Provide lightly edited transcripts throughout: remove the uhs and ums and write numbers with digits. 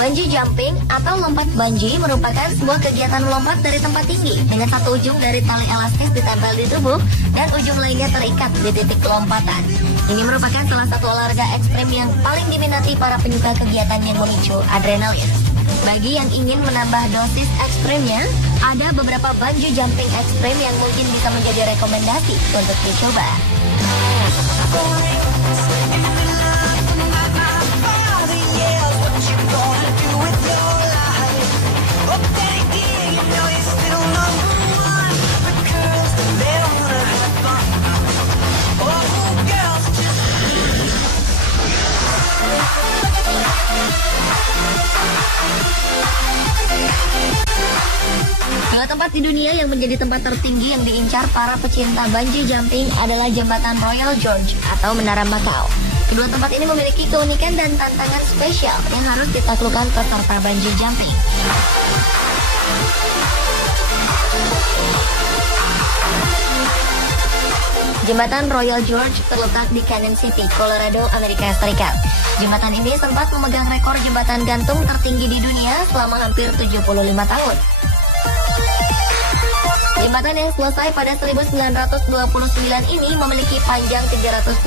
Bungee jumping atau lompat bungee merupakan sebuah kegiatan melompat dari tempat tinggi dengan satu ujung dari tali elastis ditempel di tubuh dan ujung lainnya terikat di titik lompatan. Ini merupakan salah satu olahraga ekstrim yang paling diminati para penyuka kegiatan yang memicu adrenalin. Bagi yang ingin menambah dosis ekstrimnya, ada beberapa bungee jumping ekstrim yang mungkin bisa menjadi rekomendasi untuk dicoba. Dua tempat di dunia yang menjadi tempat tertinggi yang diincar para pecinta bungee jumping adalah Jembatan Royal George atau Menara Macau. Kedua tempat ini memiliki keunikan dan tantangan spesial yang harus ditaklukkan peserta bungee jumping. Jembatan Royal George terletak di Canyon City, Colorado, Amerika Serikat. Jembatan ini sempat memegang rekor jembatan gantung tertinggi di dunia selama hampir 75 tahun. Jembatan yang selesai pada 1929 ini memiliki panjang 384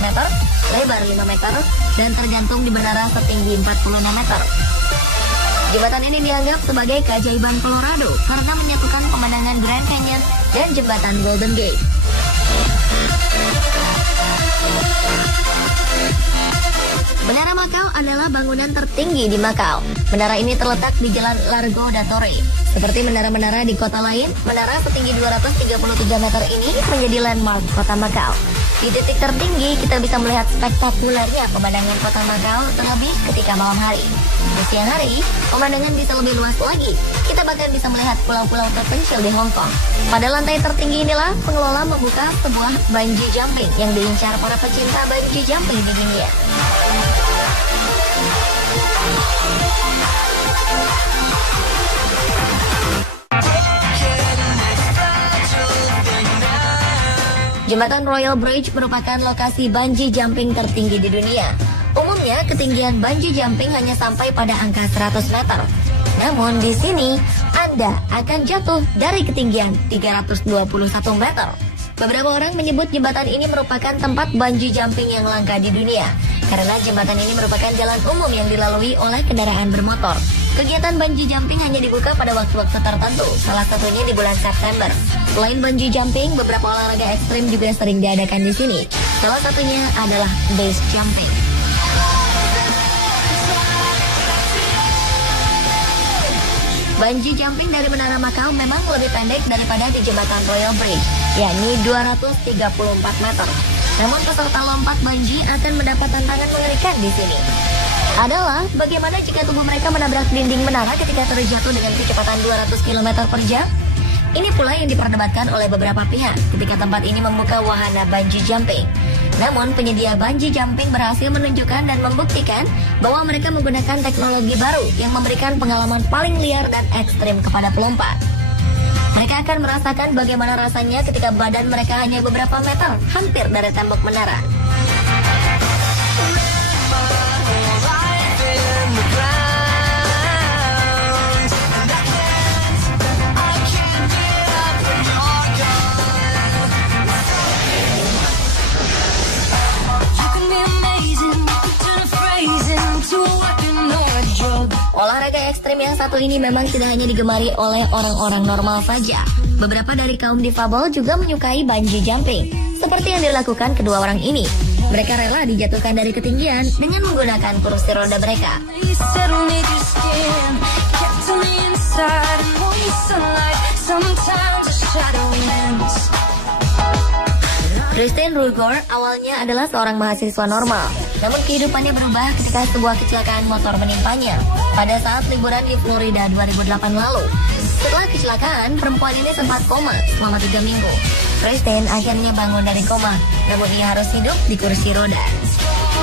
meter, lebar 5 meter, dan tergantung di menara setinggi 46 meter. Jembatan ini dianggap sebagai keajaiban Colorado karena menyatukan pemandangan Grand Canyon dan jembatan Golden Gate. Menara Macau adalah bangunan tertinggi di Macau. Menara ini terletak di Jalan Largo da Torre. Seperti menara-menara di kota lain, menara setinggi 233 meter ini menjadi landmark kota Macau. Di titik tertinggi, kita bisa melihat spektakulernya pemandangan kota Macau, terlebih ketika malam hari. Di siang hari, pemandangan bisa lebih luas lagi. Kita bahkan bisa melihat pulau-pulau terpencil di Hong Kong. Pada lantai tertinggi inilah, pengelola membuka sebuah bungee jumping yang diincar para pecinta bungee jumping di dunia. Jembatan Royal Bridge merupakan lokasi bungee jumping tertinggi di dunia. Umumnya, ketinggian bungee jumping hanya sampai pada angka 100 meter. Namun di sini, Anda akan jatuh dari ketinggian 321 meter. Beberapa orang menyebut jembatan ini merupakan tempat bungee jumping yang langka di dunia. Karena jembatan ini merupakan jalan umum yang dilalui oleh kendaraan bermotor. Kegiatan bungee jumping hanya dibuka pada waktu-waktu tertentu, salah satunya di bulan September. Selain bungee jumping, beberapa olahraga ekstrim juga sering diadakan di sini. Salah satunya adalah base jumping. Bungee jumping dari Menara Macau memang lebih pendek daripada di Jembatan Royal Bridge, yakni 234 meter. Namun peserta lompat bungee akan mendapat tantangan mengerikan di sini. Adalah bagaimana jika tubuh mereka menabrak dinding menara ketika terjatuh dengan kecepatan 200 km per jam? Ini pula yang diperdebatkan oleh beberapa pihak ketika tempat ini membuka wahana bungee jumping. Namun penyedia bungee jumping berhasil menunjukkan dan membuktikan bahwa mereka menggunakan teknologi baru yang memberikan pengalaman paling liar dan ekstrim kepada pelompat. Mereka akan merasakan bagaimana rasanya ketika badan mereka hanya beberapa meter hampir dari tembok menara. Olahraga ekstrim yang satu ini memang tidak hanya digemari oleh orang-orang normal saja. Beberapa dari kaum difabel juga menyukai bungee jumping, seperti yang dilakukan kedua orang ini. Mereka rela dijatuhkan dari ketinggian dengan menggunakan kursi roda mereka. Christine Rugor awalnya adalah seorang mahasiswa normal. Namun kehidupannya berubah ketika sebuah kecelakaan motor menimpanya pada saat liburan di Florida 2008 lalu. Setelah kecelakaan, perempuan ini sempat koma selama 3 minggu. Kristen akhirnya bangun dari koma, namun ia harus hidup di kursi roda.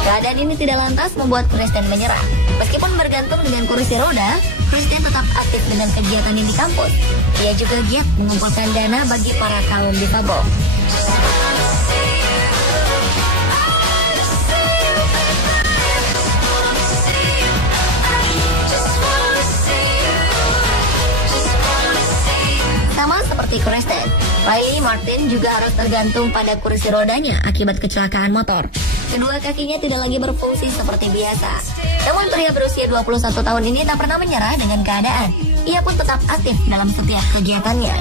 Keadaan ini tidak lantas membuat Kristen menyerah. Meskipun bergantung dengan kursi roda, Kristen tetap aktif dengan kegiatan di kampus. Ia juga giat mengumpulkan dana bagi para kaum difabel. Kristen. Riley Martin juga harus tergantung pada kursi rodanya akibat kecelakaan motor. Kedua kakinya tidak lagi berfungsi seperti biasa. Namun pria berusia 21 tahun ini tak pernah menyerah dengan keadaan. Ia pun tetap aktif dalam setiap kegiatannya.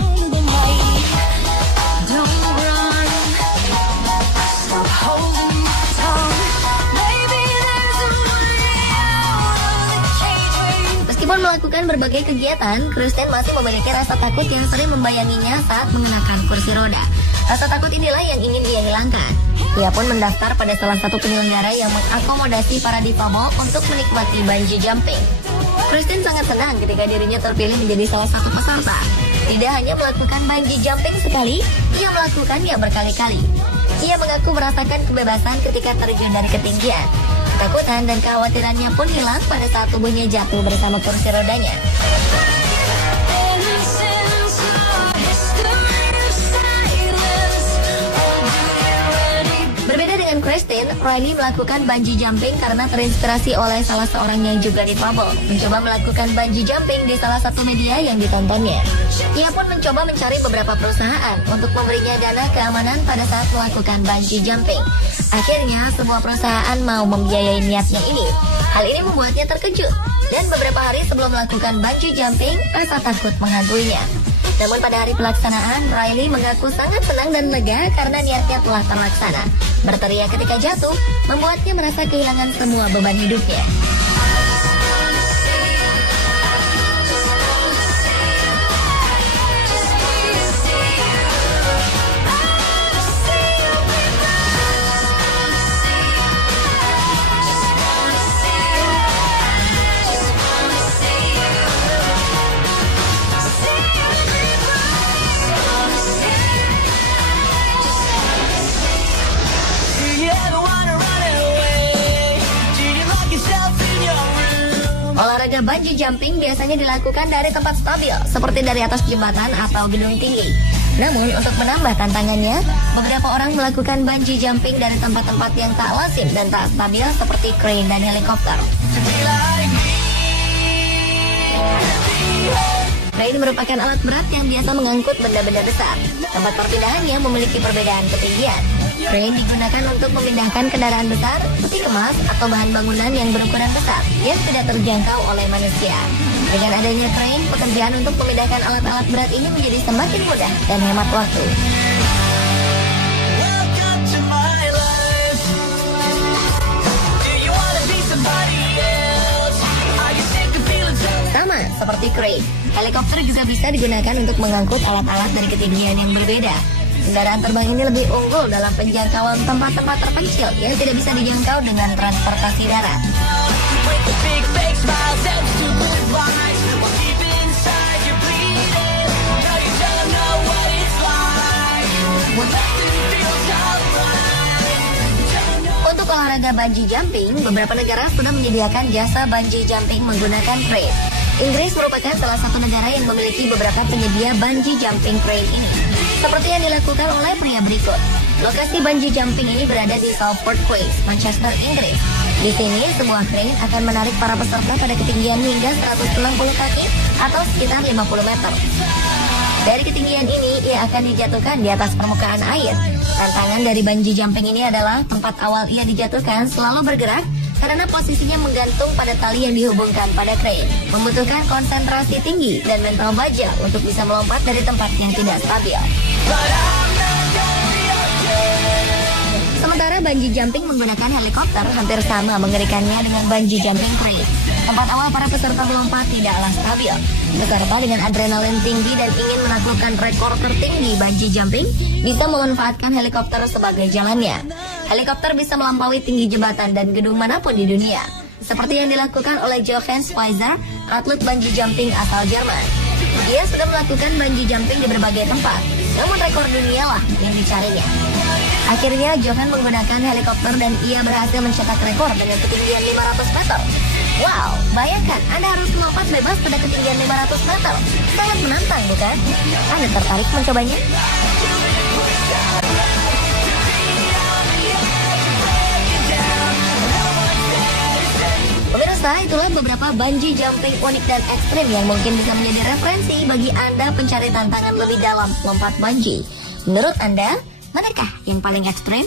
Meskipun melakukan berbagai kegiatan, Kristen masih memiliki rasa takut yang sering membayanginya saat mengenakan kursi roda. Rasa takut inilah yang ingin ia hilangkan. Ia pun mendaftar pada salah satu penyelenggara yang mengakomodasi para difabel untuk menikmati bungee jumping. Kristen sangat senang ketika dirinya terpilih menjadi salah satu peserta. Tidak hanya melakukan bungee jumping sekali, ia melakukannya berkali-kali. Ia mengaku merasakan kebebasan ketika terjun dari ketinggian. Ketakutan dan kekhawatirannya pun hilang pada saat tubuhnya jatuh bersama kursi rodanya. Berbeda dengan Kristen, Riley melakukan bungee jumping karena terinspirasi oleh salah seorang yang juga difabel mencoba melakukan bungee jumping di salah satu media yang ditontonnya. Ia pun mencoba mencari beberapa perusahaan untuk memberinya dana keamanan pada saat melakukan bungee jumping. Akhirnya, sebuah perusahaan mau membiayai niatnya ini. Hal ini membuatnya terkejut, dan beberapa hari sebelum melakukan bungee jumping, rasa takut menghantuinya. Namun pada hari pelaksanaan, Riley mengaku sangat senang dan lega karena niatnya telah terlaksana. Berteriak ketika jatuh, membuatnya merasa kehilangan semua beban hidupnya. Olahraga bungee jumping biasanya dilakukan dari tempat stabil, seperti dari atas jembatan atau gedung tinggi. Namun, untuk menambah tantangannya, beberapa orang melakukan bungee jumping dari tempat-tempat yang tak lazim dan tak stabil, seperti crane dan helikopter. Crane merupakan alat berat yang biasa mengangkut benda-benda besar. Tempat perpindahannya memiliki perbedaan ketinggian. Crane digunakan untuk memindahkan kendaraan besar, peti kemas, atau bahan bangunan yang berukuran besar yang tidak terjangkau oleh manusia. Dengan adanya crane, pekerjaan untuk memindahkan alat-alat berat ini menjadi semakin mudah dan hemat waktu. Sama seperti crane, helikopter juga bisa digunakan untuk mengangkut alat-alat dari ketinggian yang berbeda. Kendaraan terbang ini lebih unggul dalam penjangkauan tempat-tempat terpencil yang tidak bisa dijangkau dengan transportasi darat. Untuk olahraga bungee jumping, beberapa negara sudah menyediakan jasa bungee jumping menggunakan crane. Inggris merupakan salah satu negara yang memiliki beberapa penyedia bungee jumping crane ini. Seperti yang dilakukan oleh pria berikut. Lokasi bungee jumping ini berada di Salford Quays, Manchester, Inggris. Di sini, sebuah crane akan menarik para peserta pada ketinggian hingga 160 kaki atau sekitar 50 meter. Dari ketinggian ini, ia akan dijatuhkan di atas permukaan air. Tantangan dari bungee jumping ini adalah tempat awal ia dijatuhkan selalu bergerak karena posisinya menggantung pada tali yang dihubungkan pada crane. Membutuhkan konsentrasi tinggi dan mental baja untuk bisa melompat dari tempat yang tidak stabil. Sementara bungee jumping menggunakan helikopter hampir sama mengerikannya dengan bungee jumping crane. Tempat awal para peserta melompat tidaklah stabil. Peserta dengan adrenalin tinggi dan ingin menaklukkan rekor tertinggi bungee jumping bisa memanfaatkan helikopter sebagai jalannya. Helikopter bisa melampaui tinggi jembatan dan gedung manapun di dunia. Seperti yang dilakukan oleh Johann Schweizer, atlet bungee jumping asal Jerman. Dia sudah melakukan bungee jumping di berbagai tempat, namun rekor dunia lah yang dicarinya. Akhirnya Johann menggunakan helikopter dan ia berhasil mencetak rekor dengan ketinggian 500 meter. Wow, bayangkan Anda harus melompat bebas pada ketinggian 500 meter. Sangat menantang, bukan? Anda tertarik mencobanya? Pemirsa, itulah beberapa bungee jumping unik dan ekstrim yang mungkin bisa menjadi referensi bagi Anda pencari tantangan lebih dalam lompat bungee. Menurut Anda, manakah yang paling ekstrim?